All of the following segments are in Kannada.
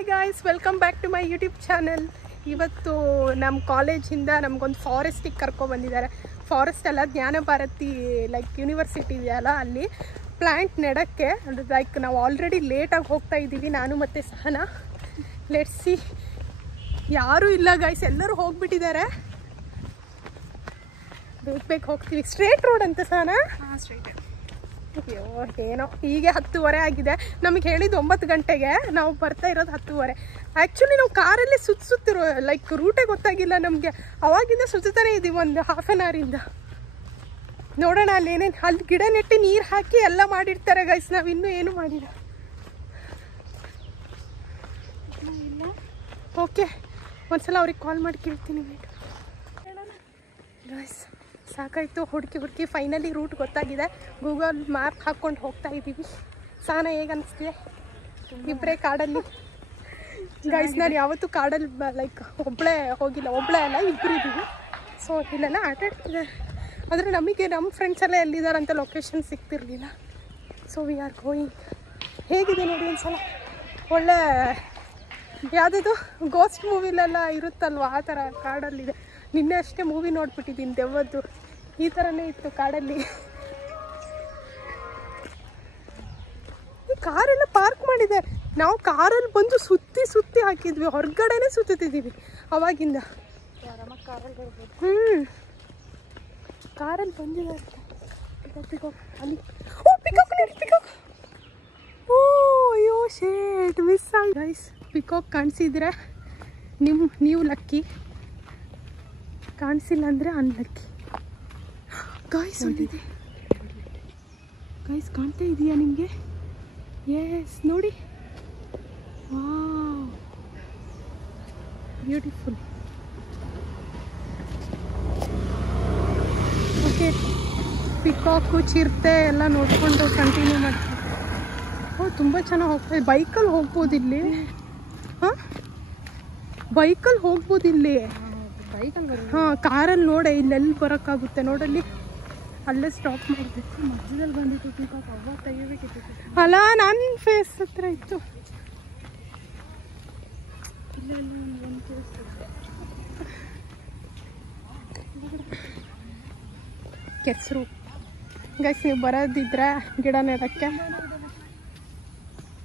Hi guys, welcome back to my YouTube channel. ಇವತ್ತು ನಮ್ಮ ಕಾಲೇಜಿಂದ ನಮಗೊಂದು ಫಾರೆಸ್ಟಿಗೆ ಕರ್ಕೊಬಂದಿದ್ದಾರೆ. ಫಾರೆಸ್ಟ್ ಅಲ್ಲ, ಜ್ಞಾನ ಭಾರತಿ ಲೈಕ್ ಯೂನಿವರ್ಸಿಟಿ ಇದೆಯಲ್ಲ, ಅಲ್ಲಿ ಪ್ಲ್ಯಾಂಟ್ ನೆಡೋಕ್ಕೆ. ಲೈಕ್ ನಾವು ಆಲ್ರೆಡಿ ಲೇಟಾಗಿ ಹೋಗ್ತಾ ಇದ್ದೀವಿ, ನಾನು ಮತ್ತು ಸಹನಾ. Let's see. ಯಾರೂ ಇಲ್ಲ ಗಾಯ್ಸ್, ಎಲ್ಲರೂ ಹೋಗ್ಬಿಟ್ಟಿದ್ದಾರೆ. ಬೇಗ ಹೋಗ್ತೀವಿ. ಸ್ಟ್ರೇಟ್ ರೋಡ್ ಅಂತ ಸಹನಾ? ಹಾಂ, ಸ್ಟ್ರೈಟ್. ಅಯ್ಯೋ ಏನೋ, ಈಗ 10:30 ಆಗಿದೆ. ನಮಗೆ ಹೇಳಿದ್ದು 9 ಗಂಟೆಗೆ, ನಾವು ಬರ್ತಾ ಇರೋದು 10:30. ಆ್ಯಕ್ಚುಲಿ ನಾವು ಕಾರಲ್ಲಿ ಸುತ್ತಿರೋ ಲೈಕ್ ರೂಟೇ ಗೊತ್ತಾಗಿಲ್ಲ ನಮಗೆ. ಅವಾಗಿಂದ ಸುತ್ತಾನೆ ಇದ್ದೀವಿ ಒಂದು ಹಾಫ್ ಆನ್ ಅವರಿಂದ. ನೋಡೋಣ ಅಲ್ಲಿ ಏನೇನು, ಅಲ್ಲಿ ಗಿಡ ನೆಟ್ಟು ನೀರು ಹಾಕಿ ಎಲ್ಲ ಮಾಡಿರ್ತಾರೆ ಗೈಸ್. ನಾವು ಇನ್ನೂ ಏನು ಮಾಡಿಲ್ಲ. ಓಕೆ, ಒಂದ್ಸಲ ಅವ್ರಿಗೆ ಕಾಲ್ ಮಾಡಿ ಕೇಳ್ತೀನಿ. ಗೈಸ್ ಸಾಕಾಯಿತು, ಹುಡುಕಿ ಫೈನಲಿ ರೂಟ್ ಗೊತ್ತಾಗಿದೆ. ಗೂಗಲ್ ಮ್ಯಾಪ್ ಹಾಕ್ಕೊಂಡು ಹೋಗ್ತಾ ಇದ್ದೀವಿ. ಸಾನ ಹೇಗೆ ಅನಿಸ್ತಿದೆ? ಇಬ್ಬರೇ ಕಾಡಲ್ಲಿ ಗೈಸ್. ನಾನು ಯಾವತ್ತೂ ಕಾಡಲ್ಲಿ ಲೈಕ್ ಒಬ್ಬಳೇ ಹೋಗಿಲ್ಲ, ಒಬ್ಬಳೇ ಅಲ್ಲ, ಇಬ್ಬರು ಇದ್ದೀವಿ. ಸೊ ಇಲ್ಲೆಲ್ಲ ಆಟ ಆಡ್ತಿದ್ದಾರೆ. ಆದರೆ ನಮಗೆ ನಮ್ಮ ಫ್ರೆಂಡ್ಸ್ ಎಲ್ಲ ಎಲ್ಲಿದ್ದಾರಂತ ಲೊಕೇಶನ್ ಸಿಗ್ತಿರ್ಲಿಲ್ಲ. So we are going. ಹೇಗಿದೆ ನೋಡಿ ಒಂದ್ಸಲ. ಒಳ್ಳೆ ಯಾವುದದು ಗೋಸ್ಟ್ ಮೂವಿಲೆಲ್ಲ ಇರುತ್ತಲ್ವ, ಆ ಥರ ಕಾಡಲ್ಲಿದೆ. ನಿನ್ನೆ ಅಷ್ಟೇ ಮೂವಿ ನೋಡ್ಬಿಟ್ಟಿದ್ದೀನಿ, ದೆವ್ವದ್ದು. ಈ ಥರನೇ ಇತ್ತು ಕಾಡಲ್ಲಿ. ಈ ಕಾರೆಲ್ಲ ಪಾರ್ಕ್ ಮಾಡಿದೆ. ನಾವು ಕಾರಲ್ಲಿ ಬಂದು ಸುತ್ತಿ ಹಾಕಿದ್ವಿ, ಹೊರಗಡೆನೇ ಸುತ್ತಿದ್ದೀವಿ ಅವಾಗಿಂದ. ಕಾರಲ್ಲಿ ಬಂದಿದ್ದಾರೆ. ಅಲ್ಲಿ ಪಿಕಾಕ್. ಓ ಅಯ್ಯೋ ಶೇಟ್, ಮಿಸ್ ಆಗಿ ಗೈಸ್. ಪಿಕಾಕ್ ಕಾಣಿಸಿದ್ರೆ ನೀವು ಲಕ್ಕಿ, ಕಾಣಿಸಿಲ್ಲ ಅಂದರೆ ಅನ್ಲಕ್ಕಿ. ಗಾಯ್ಸ್ ಹೊಂದಿದೆ. ಗಾಯ್ಸ್ ಕಾಣ್ತಾ ಇದೆಯಾ ನಿಮಗೆ? ಎಸ್ ನೋಡಿ, ವಾವ್ ಬ್ಯೂಟಿಫುಲ್. ಓಕೆ, ಪಿಕಾಕು ಚಿರತೆ ಎಲ್ಲ ನೋಡಿಕೊಂಡು ಕಂಟಿನ್ಯೂ ಮಾಡ್ತೀವಿ. ಓ ತುಂಬ ಚೆನ್ನಾಗಿ ಹೋಗ್ತಾಯಿದೆ. ಬೈಕಲ್ಲಿ ಹೋಗ್ಬೋದು ಇಲ್ಲಿ. ಹಾಂ, ಬೈಕಲ್ಲಿ ಹೋಗ್ಬೋದು ಇಲ್ಲಿ. ಹಾಂ, ಕಾರಲ್ಲಿ ನೋಡೆ ಇಲ್ಲೆಲ್ಲಿ ಬರೋಕ್ಕಾಗುತ್ತೆ ನೋಡಲ್ಲಿ. ಅಲ್ಲೇ ಸ್ಟಾಪ್ ಮಾಡಬೇಕು. ಮಧ್ಯದಲ್ಲಿ ಬಂದಿತ್ತು ಪಿಕಾಕ್, ಅವಾಗ ತೆಗಿಬೇಕಿತ್ತು. ಅಲ್ಲ, ನನ್ನ ಫೇಸ್ ಹತ್ರ ಇತ್ತು. ಕೆಸರು ಗೈಸ್. ನೀವು ಬರೋದಿದ್ರೆ ಗಿಡ ನೆಡಕ್ಕೆ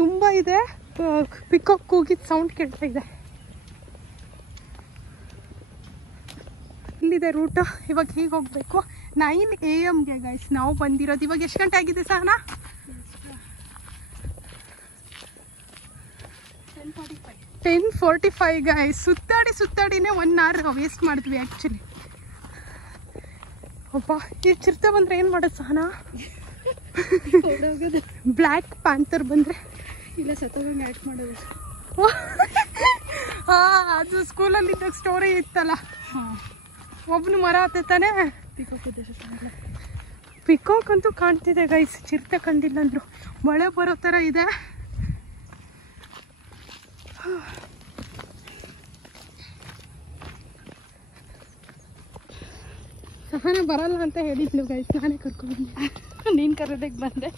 ತುಂಬ ಇದೆ. ಪಿಕಾಕ್ ಕೂಗಿದ ಸೌಂಡ್ ಕೇಳ್ತಾ ಇದೆ. ಇಲ್ಲಿದೆ ರೂಟು. ಇವಾಗ ಹೀಗೆ ಹೋಗಬೇಕು. 9 AM ಗೈಸ್ ನಾವು ಬಂದಿರೋದು. ಇವಾಗ ಎಷ್ಟು ಗಂಟೆ ಆಗಿದೆ ಸಹನಾ? 10:45 ಗೈಸ್. ಸುತ್ತಾಡಿನೇ 1 hour ವೇಸ್ಟ್ ಮಾಡಿದ್ವಿ ಆ್ಯಕ್ಚುಲಿ. ಅಪ್ಪ, ಈ ಚಿರತೆ ಬಂದರೆ ಏನು ಮಾಡೋದು ಸಹನಾ? ಬ್ಲ್ಯಾಕ್ ಪ್ಯಾಂಥರ್ ಬಂದರೆ ಇಲ್ಲ, ಸತ್ತೋಗಂಗೆ ಆ್ಯಕ್ಟ್ ಮಾಡೋದು. ಹಾಂ, ಅದು ಸ್ಕೂಲಲ್ಲಿದ್ದಾಗ ಸ್ಟೋರಿ ಇತ್ತಲ್ಲ. ಹಾಂ, ಒಬ್ಬನು ಮರ ಹತ್ತಾನೆ. ಪಿಕಾಕ್ ಅಂತೂ ಕಾಣ್ತಿದೆ ಗೈಸ್. ಚಿರತೆ ಕಂಡಿಲ್ಲ ಅಂದ್ರು. ಮಳೆ ಬರೋ ಥರ ಇದೆ. ಸಹನ ಬರಲ್ಲ ಅಂತ ಹೇಳಿದ್ಲು ಗೈಸ್, ನಾನೇ ಕರ್ಕೊಂಡು ನೀನು ಕರೆದಕ್ಕೆ ಬಂದೆ.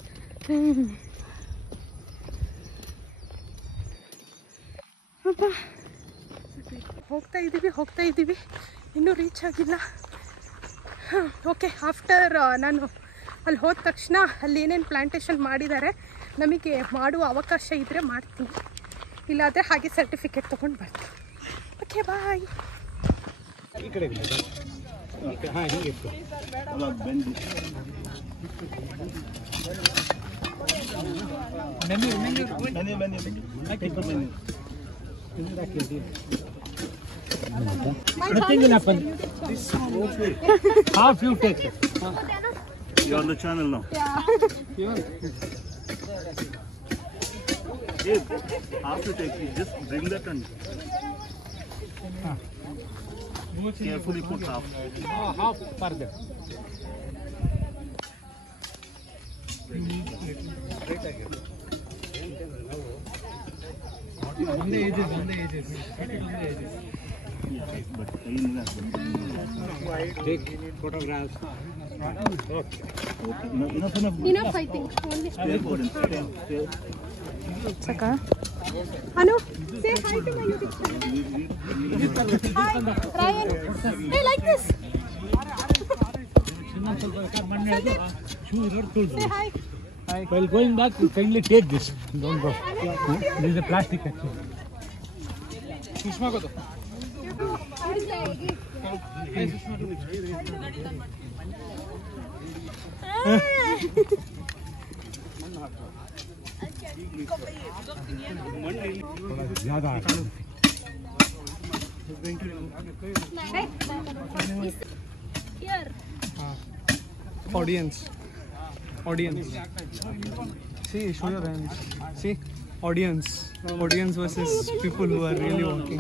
ಅಪ್ಪ, ಹೋಗ್ತಾ ಇದ್ದೀವಿ. ಇನ್ನೂ ರೀಚ್ ಆಗಿಲ್ಲ. ಓಕೆ, ಆಫ್ಟರ್ ನಾನು ಅಲ್ಲಿ ಹೋದ ತಕ್ಷಣ ಅಲ್ಲಿ ಏನೇನು ಪ್ಲ್ಯಾಂಟೇಷನ್ ಮಾಡಿದ್ದಾರೆ, ನಮಗೆ ಮಾಡುವ ಅವಕಾಶ ಇದ್ದರೆ ಮಾಡ್ತೀನಿ, ಇಲ್ಲಾದರೆ ಹಾಗೆ ಸರ್ಟಿಫಿಕೇಟ್ ತೊಗೊಂಡು ಬರ್ತೀನಿ. Okay, bye. Nothing will happen. Half you take. You're on the channel now. Yeah. Hey, half you take. Just bring that and carefully put half. Half further. On the edges. But take photographs. Enough, I think. Only. Stay. Saka. Anu, say hi to my YouTube channel. Hi, Ryan. Hey, like this. Say hi. While going back, kindly take this. Don't go. This is a plastic actually. Sushma ko to. ज़्यादा Audience. See, show your hands. See, audience versus people who are really walking.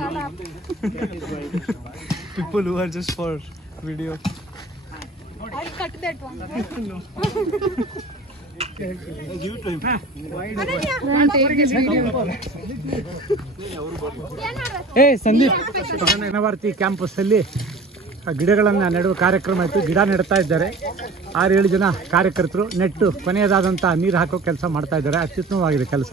People who are just for video. I'll cut that one. Give it to him. Sandeep Jnanabharathi campus ಅಲ್ಲಿ ಗಿಡಗಳನ್ನು ನೆಡುವ ಕಾರ್ಯಕ್ರಮ ಆಯಿತು. ಗಿಡ ನೆಡ್ತಾ ಇದ್ದಾರೆ 6-7 ಜನ ಕಾರ್ಯಕರ್ತರು. ನೆಟ್ಟು ಕೊನೆಯದಾದಂಥ ನೀರು ಹಾಕೋ ಕೆಲಸ ಮಾಡ್ತಾ ಇದ್ದಾರೆ. ಅತ್ಯುತ್ತಮವಾಗಿದೆ ಕೆಲಸ.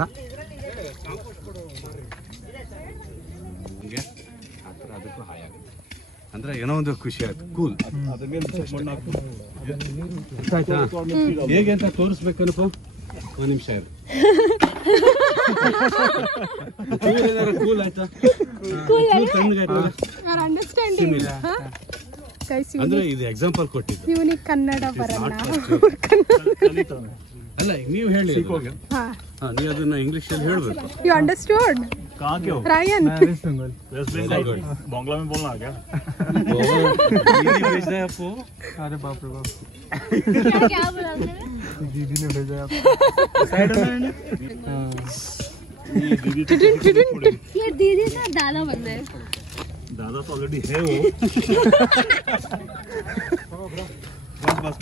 ಅಂದ್ರೆ ಏನೋ ಒಂದು ಖುಷಿ ಆಯ್ತು. ಕೂಲ್ ಹೇಗೆ ಅಂತ ತೋರಿಸ್ಬೇಕನಪ್ಪ. ಒಂದು ನಿಮಿಷ ಇರು. ಕೂಲ್ ಆಯ್ತಾ? You're understanding. Guys, ಅಂದ್ರೆ ಇದು ಎಕ್ಸಾಂಪಲ್ ಕೊಟ್ಟಿದ್ದು. ಇವನಿಗೆ ಕನ್ನಡ ಬರಲ್ಲ. ಅಲ್ಲ ನೀವು ಹೇಳಿ, ಹಾ. ನೀವು ಅದನ್ನ ಇಂಗ್ಲಿಷ್ ಅಲ್ಲಿ ಹೇಳ್ಬೇಕು. You understood? कहाँ के हो? Ryan. वेस्ट बंगाल. बांग्ला में बोलना आ गया. हिंदी भेजना है आपको? अरे बाप रे बाप, क्या बोला दीदी ने भेजा है आपको. ये दीदी का दादा बन रहे. दादा तो ऑलरेडी है वो. बस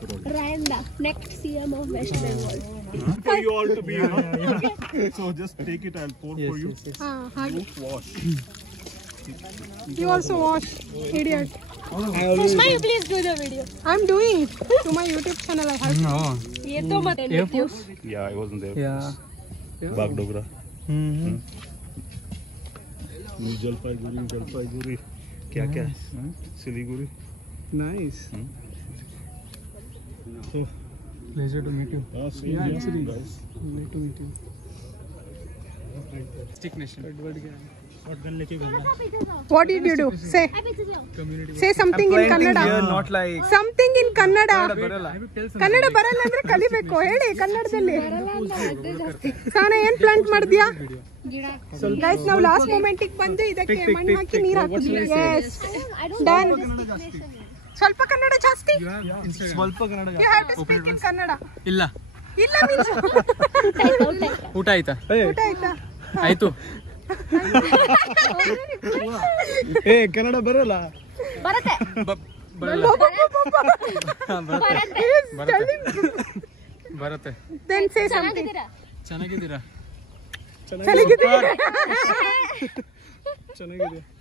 करो. Ryan, next CM of West Bengal. For you all to be, you know. So just take it. I'll pour for you. ಹಾಗೆ. Wash. You also wash, idiot. Sushma, you please do the video. I'm doing to my YouTube channel. I have. No. ये तो मत. Air Force? Yeah, I wasn't there. Yeah. Bagdogra. Mm-hmm. Jalpaiguri क्या क्या Siliguri. Nice. So, pleasure to meet you. Yeah, actually, guys. Glad to meet you. Stick Nation. What did you do? Say. Say something in Kannada. Here, not like. Something in Kannada. ಬರಲ್ಲ. ಕನ್ನಡ ಬರಲ್ಲ ಅಂದ್ರೆ ಕಲಿಬೇಕು. ಹೇಳಿ ಕನ್ನಡದಲ್ಲಿ. ಸಾನ ಏನ್ ಪ್ಲಾಂಟ್ ಮಾಡಿದ್ಯಾ? ಗೈಸ್ ನಾವು ಲಾಸ್ಟ್ ಮೊಮೆಂಟ್ ಗೆ ಬಂದು ಇದಕ್ಕೆ ಮಣ್ಣು ಹಾಕಿ ನೀರು ಹಾಕಿದ್ವಿ. Yes. Done. ಸ್ವಲ್ಪ ಕನ್ನಡ ಜಾಸ್ತಿ. ಸ್ವಲ್ಪ Kannada You have to speak in Kannada. ಇಲ್ಲ. ಇಲ್ಲ means ಊಟ ಆಯ್ತಾ? ಊಟ ಆಯ್ತಾ? ಆಯ್ತು. ಏ ಕನ್ನಡ ಬರಲ್ಲ. ಬರುತ್ತೆ. ಬರಲ್ಲ. ಬರುತ್ತೆ. Then say something. ಚೆನ್ನಾಗಿದ್ದೀರಾ? ಚೆನ್ನಾಗಿದೆ.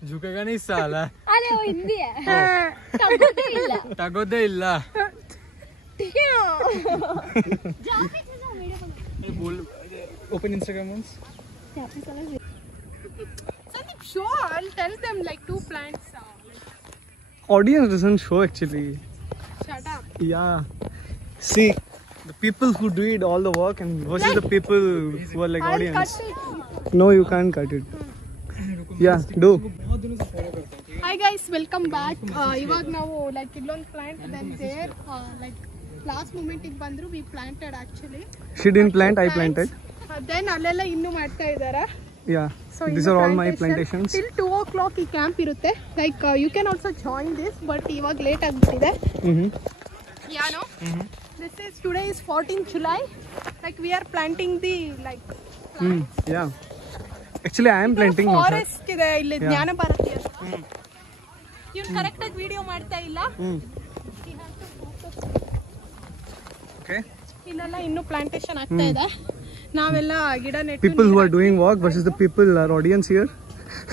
झुकेगा नहीं साला. अरे वो हिंदी है. ತಗೋದೇ ಇಲ್ಲ. Open Instagram once. Sandeep, sure. I'll tell them like 2 plants. Audience doesn't show actually. Shut up. Yeah. See, the people who do it all the work and versus the people who are like I'll audience. cut it. No, you can't cut it. Yeah, do. Hi guys, welcome back. ಇವಾಗ ನಾವು like ಇಲ್ಲೊಂದು plant then there like last moment ಗೆ ಬಂದ್ರು we planted actually. She didn't plant, I planted. Then ಅಲ್ಲೆಲ್ಲ ಇನ್ನೂ ಮಾಡ್ತಾ ಇದ್ದಾರೆ. Yeah. So These are all my plantations. Till 2 o'clock ಈ ಕ್ಯಾಂಪ್ ಇರುತ್ತೆ. Like you can also join this, but ಇವಾಗ ಲೇಟ್ ಆಗ್ಬಿಟ್ಟಿದೆ. Yeah, no. This is today is 14th July. Like we are planting the like. Yeah. Actually, I am planting now. Forest ಇದೆ ಇಲ್ಲಿ ಜ್ಞಾನ ಭಾರತಿ ಅಂತ. ಇವ್ನು ಕರೆಕ್ಟ್ ಆಗಿ ವಿಡಿಯೋ ಮಾಡ್ತಾ ಇಲ್ಲ. Okay. ಇಲ್ಲೆಲ್ಲ ಇನ್ನೂ ಪ್ಲಾಂಟೇಶನ್ ಆಗ್ತಾ ಇದೆ. ನಾವೆಲ್ಲ ಗಿಡ ನೆಟ್ಟು. People who are doing work versus the people are audience here.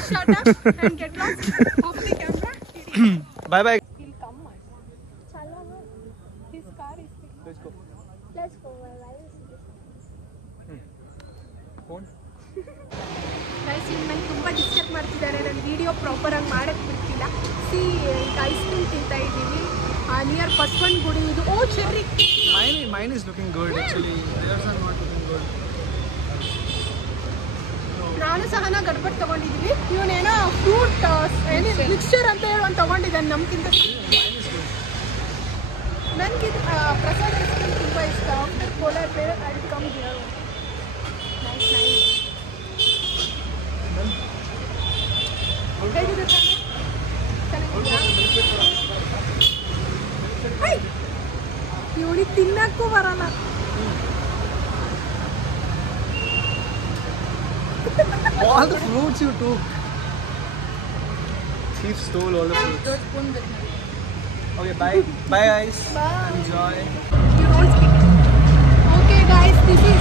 Shut up and get lost off the camera. Bye bye. phone. Guys ಇಲ್ಲಿ ನಾನು ತುಂಬ ಡಿಸ್ಟರ್ಬ್ ಮಾಡ್ತಿದ್ದಾರೆ, ನನ್ನ ವೀಡಿಯೋ ಪ್ರಾಪರಾಗಿ ಮಾಡೋಕ್ಕೆ ಬಿಡ್ತಿಲ್ಲ. ಸಿ ಈಗ ಐಸ್ ಕ್ರೀಮ್ ತಿಂತಾ ಇದ್ದೀವಿ ನಿಯರ್ ಬಸವನ್ ಗುಡಿ ಇದು. ಓ cherry, Mine is looking good actually. Theirs are not looking good. ನಾನು ಸಹನ ಗಡ್ಬಡ್ ತೊಗೊಂಡಿದ್ದೀವಿ. ಇವನೇನೋ ಫ್ರೂಟ್ ಏನು ಮಿಕ್ಸ್ಚರ್ ಅಂತ ಹೇಳಿ ಒಂದು ತೊಗೊಂಡಿದ್ದಾನೆ ನಮ್ಗಿಂತ. ನನಗೆ ಪ್ರಸಾದ್ ಐಸ್ ಕ್ರೀಮ್ ತುಂಬ ಇಷ್ಟ. ಆಫ್ಟರ್ ಕೋಲಾರ್ ಬೇರೆ I come here. Nice nice. ಹೇಗಿದೆ ಚೆನ್ನಾಗಿದೆಯಾ? ಇವನಿಗೆ ತಿನ್ನಕ್ಕೂ ಬರಲ್ಲ. All the fruits you took. Thief stole all the fruits. Okay, bye. Bye guys. Bye. Enjoy. You don't speak. Okay guys, this is